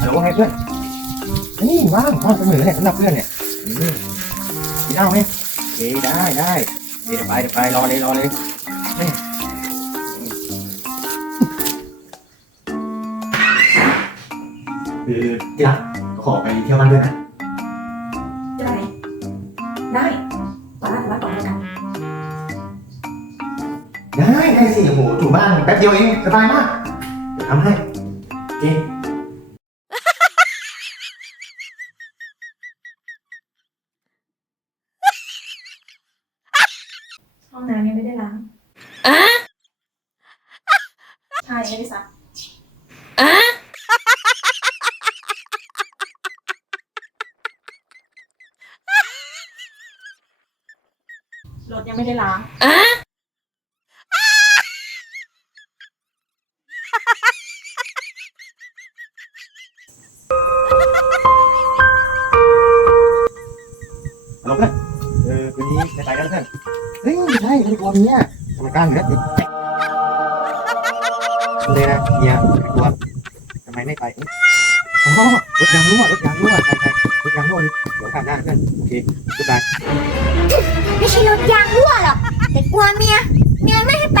ฮัลโหลว่าไงเพื่อนนี่ว่างว่างเสมอเนี่ยสำหรับเพื่อนเนี่ยอืมกินเหล้าไหมโอเคได้ได้เดี๋ยวไปเดี๋ยวไปรอเลยรอเลยนี่คือที่รักขอไปเที่ยวบ้านด้วยนะได้ได้ตอนแรกว่าก่อนแล้วกันได้ได้สิโอ้โหถูบ้านแป๊บเดียวเองสบายมากเดี๋ยวทำให้โอเค ห้องน้ำยังไม่ได้ล้างใช่ไม่ได้ซักรถยังไม่ได้ล้างฮัลโหลเพื่อนเออคืนนี้จะไปกันเพื่อน เฮ้ยไม่ใช่ไม่ได้กลัวเมียทำไมกล้าเหนือดิเลยนะเมียกลัวทำไมไม่ไปอ๋อรถยางรั่วรถยางรั่วใช่ใช่รถยางรั่วเดี๋ยวกลับได้เพื่อนโอเคบ๊ายบายไม่ใช่รถยางรั่วหรอกแต่กลัวเมียเมียไม่ให้ไป